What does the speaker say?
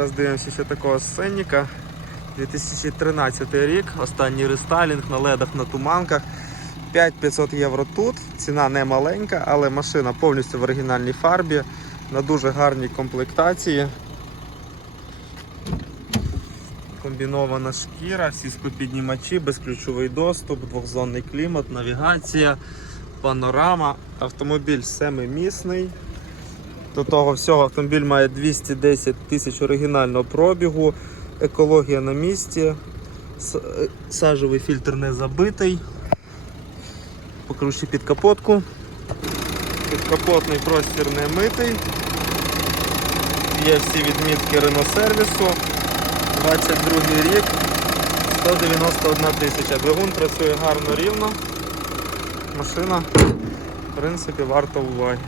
Зараз дивимося ще такого сценника. 2013 рік, останній рестайлінг на ледах на туманках. 5500 євро тут. Ціна не маленька, але машина повністю в оригінальній фарбі, на дуже гарній комплектації. Комбінована шкіра, всі склопіднімачі, безключовий доступ, двохзонний клімат, навігація, панорама. Автомобіль семимісний. До того всього автомобіль має 210 тисяч оригінального пробігу, екологія на місці, е, сажовий фільтр не забитий. Покручу під капотку. Підкапотний простір не митий. Є всі відмітки Renault сервісу. 22 рік, 191 тисяча. Двигун працює гарно рівно. Машина, в принципі, варта уваги.